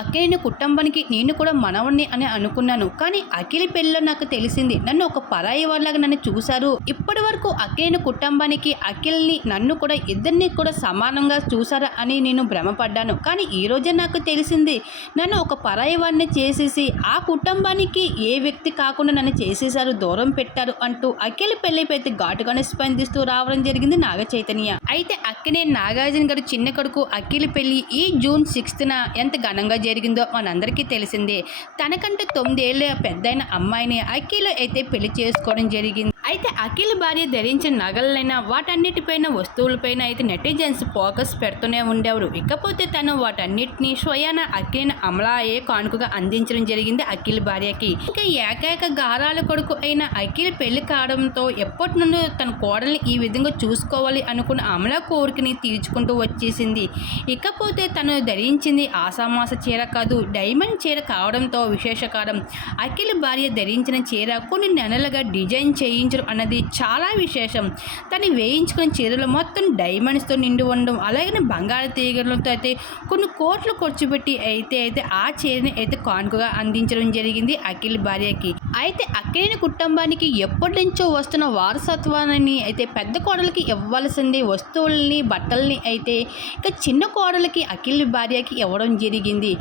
అఖిలిని కుటుంబానికి నేను కూడా మనవణ్ణి అని అనుకున్నాను. కానీ అఖిలి పెళ్ళిలో నాకు తెలిసింది నన్ను ఒక పరాయి వాళ్ళగా నన్ను చూశారు. ఇప్పటి వరకు అఖిలిని కుటుంబానికి అఖిల్ని నన్ను కూడా ఇద్దరిని కూడా సమానంగా చూసారా అని నేను భ్రమపడ్డాను. కానీ ఈ రోజే నాకు తెలిసింది నన్ను ఒక పరాయి వాడిని చేసేసి ఆ కుటుంబానికి ఏ వ్యక్తి కాకుండా నన్ను చేసేసారు దూరం పెట్టారు అంటూ అఖిల్ పెళ్ళిపై అయితే ఘాటుగానే స్పందిస్తూ రావడం జరిగింది నాగ చైతన్య అయితే అక్కినే నాగార్జున గారు చిన్న కొడుకు అఖిల్ పెళ్ళి ఈ జూన్ సిక్స్త్న ఎంత ఘనంగా జరిగిందో మనందరికీ తెలిసిందే. తనకంటే తొమ్మిదేళ్ళ పెద్దయిన అమ్మాయిని అఖిల్ అయితే పెళ్ళి చేసుకోవడం జరిగింది. అయితే అఖిల్ భార్య ధరించిన నగలైనా వాటన్నిటిపైన వస్తువులపైన అయితే నెటిజన్స్ ఫోకస్ పెడుతూనే ఉండేవారు. ఇకపోతే తను వాటన్నిటిని స్వయాన అఖిల్ అమలాయే కానుకగా అందించడం జరిగింది అఖిల్ భార్యకి. ఇంకా ఏకైక గారాల కొడుకు అయిన అఖిల్ పెళ్ళి కావడంతో ఎప్పటి నుండి తన కోడల్ని ఈ విధంగా చూసుకోవాలి అనుకున్న అమల కోరికని తీర్చుకుంటూ వచ్చేసింది. ఇకపోతే తను ధరించింది ఆసామాస చీర కాదు డైమండ్ చీర కావడంతో విశేషకారం అఖిల్ భార్య ధరించిన చీర కొన్ని నెలలుగా డిజైన్ చేయించడం అన్నది చాలా విశేషం. తను వేయించుకున్న చీరలు మొత్తం డైమండ్స్తో నిండి ఉండడం అలాగే బంగారు తీగలతో అయితే కొన్ని కోట్లు ఖర్చు పెట్టి అయితే అయితే ఆ చీరని అయితే కానుకగా అందించడం జరిగింది అఖిల్ భార్యకి. అయితే అఖిలిని కుటుంబానికి ఎప్పటి నుంచో వస్తున్న వారసత్వాన్ని అయితే పెద్ద కోడలికి ఇవ్వాల్సింది వస్తువుల్ని బట్టల్ని అయితే ఇంకా చిన్న కోడలికి అఖిల్ భార్యకి ఇవ్వడం జరిగింది.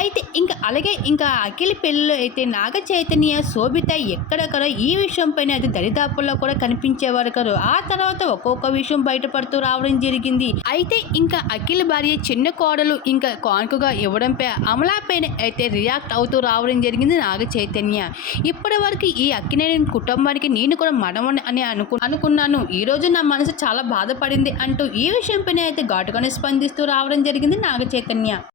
అయితే ఇంకా అలాగే ఇంకా అఖిల్ పెళ్ళిలో అయితే నాగ చైతన్య శోభిత ఎక్కడెక్కడ ఈ విషయం పైన అయితే దరిదాపుల్లో కూడా కనిపించేవారు కాదు ఆ తర్వాత ఒక్కొక్క విషయం బయటపడుతూ రావడం జరిగింది. అయితే ఇంకా అఖిల్ భార్య చిన్న కోడలు ఇంకా కానుకగా ఇవ్వడంపై అమలాపైన అయితే రియాక్ట్ అవుతూ రావడం జరిగింది నాగ చైతన్య. అప్పటి వరకు ఈ అక్కినేని కుటుంబానికి నేను కూడా మనవని అని అనుకు అనుకున్నాను. ఈ రోజు నా మనసు చాలా బాధపడింది అంటూ ఈ విషయం పైన అయితే ఘాటుగానే స్పందిస్తూ రావడం జరిగింది నాగ చైతన్య